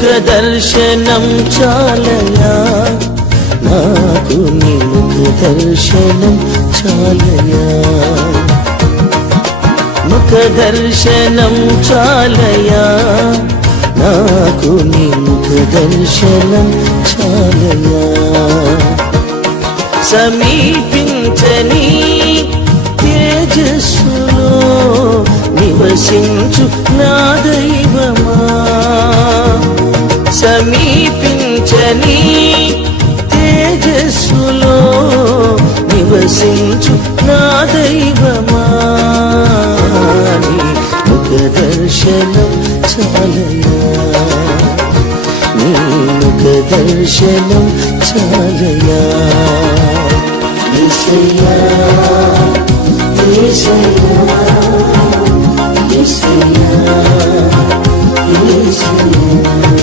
ముఖ దర్శనం చాలయా నాకు నీ ముఖ దర్శనం చాలయా ముఖ దర్శనం చాలయా నాకు నీ ముఖ దర్శనం చాలయా సమీపించని తేజస్సులో నివసించు నా దైవమా సమీపించని తేజస్సులో నివసించు నా దైవమా ముఖ దర్శనం చాలయా నీ ముఖ దర్శనం చాలయా యేసయ్యా యేసయ్యా